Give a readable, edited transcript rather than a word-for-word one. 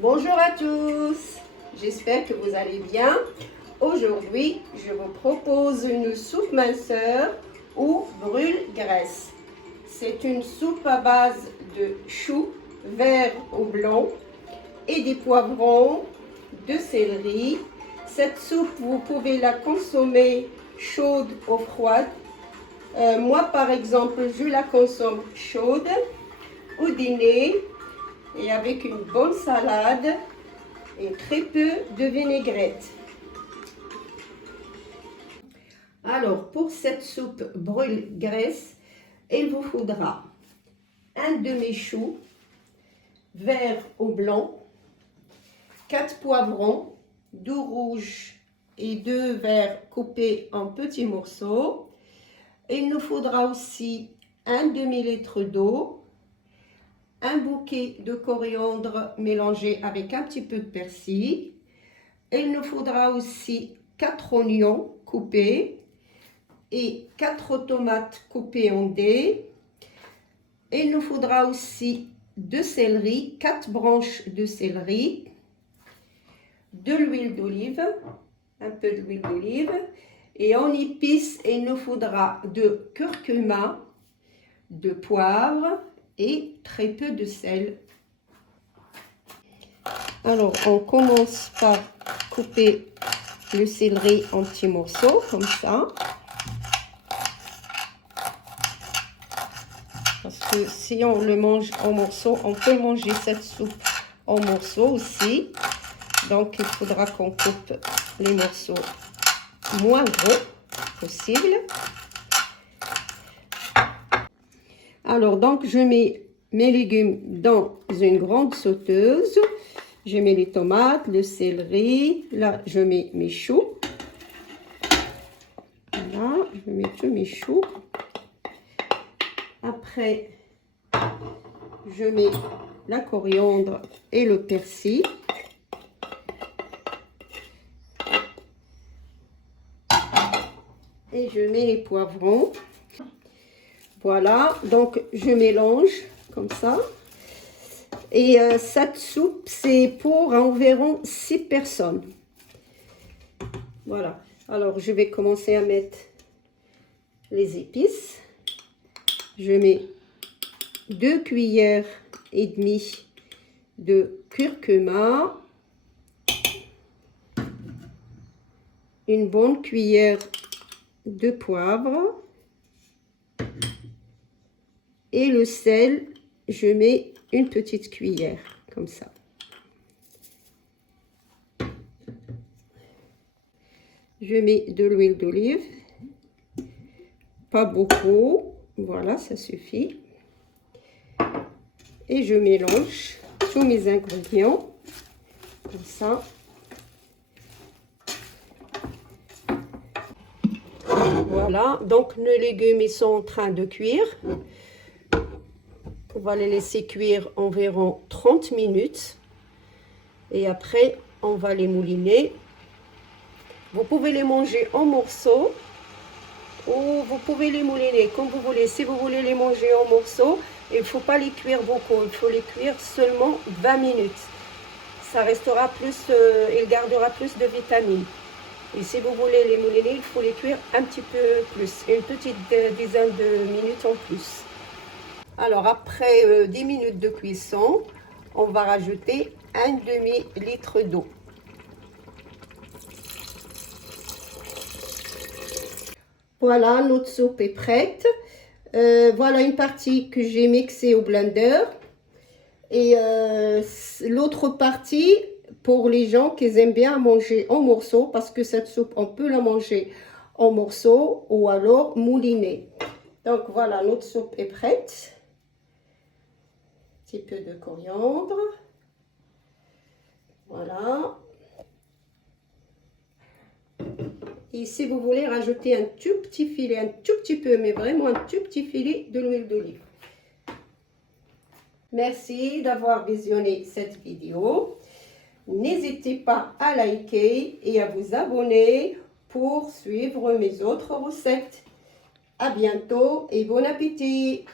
Bonjour à tous, j'espère que vous allez bien. Aujourd'hui, je vous propose une soupe minceur ou brûle-graisse. C'est une soupe à base de choux vert ou blanc et des poivrons, de céleri. Cette soupe, vous pouvez la consommer chaude ou froide. Moi, par exemple, je la consomme chaude au dîner et avec une bonne salade et très peu de vinaigrette. Alors, pour cette soupe brûle-graisse, il vous faudra un demi-chou vert ou blanc, 4 poivrons, 2 rouges et 2 verts coupés en petits morceaux. Il nous faudra aussi un demi-litre d'eau, un bouquet de coriandre mélangé avec un petit peu de persil. Il nous faudra aussi 4 oignons coupés et 4 tomates coupées en dés. Il nous faudra aussi de céleri, 4 branches de céleri, de l'huile d'olive, un peu d'huile d'olive. Et en épices, il nous faudra de curcuma, de poivre et très peu de sel. Alors, on commence par couper le céleri en petits morceaux, comme ça. Parce que si on le mange en morceaux, on peut manger cette soupe en morceaux aussi. Donc, il faudra qu'on coupe les morceaux moins gros possible. Alors, donc, je mets mes légumes dans une grande sauteuse. Je mets les tomates, le céleri. Là, je mets mes choux. Voilà, je mets tous mes choux. Après, je mets la coriandre et le persil. Et je mets les poivrons. Voilà, donc je mélange comme ça. Et cette soupe, c'est pour environ 6 personnes. Voilà, alors je vais commencer à mettre les épices. Je mets 2 cuillères et demie de curcuma, une bonne cuillère de poivre et le sel, je mets une petite cuillère comme ça. Je mets de l'huile d'olive, pas beaucoup, voilà, ça suffit. Et je mélange tous mes ingrédients comme ça. Voilà, donc nos légumes ils sont en train de cuire. On va les laisser cuire environ 30 minutes. Et après, on va les mouliner. Vous pouvez les manger en morceaux ou vous pouvez les mouliner comme vous voulez. Si vous voulez les manger en morceaux, il ne faut pas les cuire beaucoup. Il faut les cuire seulement 20 minutes. Ça restera plus, il gardera plus de vitamines. Et si vous voulez les mouliner, il faut les cuire un petit peu plus, une petite dizaine de minutes en plus. Alors après 10 minutes de cuisson, on va rajouter un demi-litre d'eau. Voilà, notre soupe est prête. Voilà une partie que j'ai mixée au blender. Et l'autre partie, pour les gens qui aiment bien manger en morceaux, parce que cette soupe, on peut la manger en morceaux ou alors moulinée. Donc voilà, notre soupe est prête. Un petit peu de coriandre. Voilà. Et si vous voulez rajouter un tout petit filet, un tout petit peu, mais vraiment un tout petit filet de l'huile d'olive. Merci d'avoir visionné cette vidéo. N'hésitez pas à liker et à vous abonner pour suivre mes autres recettes. À bientôt et bon appétit!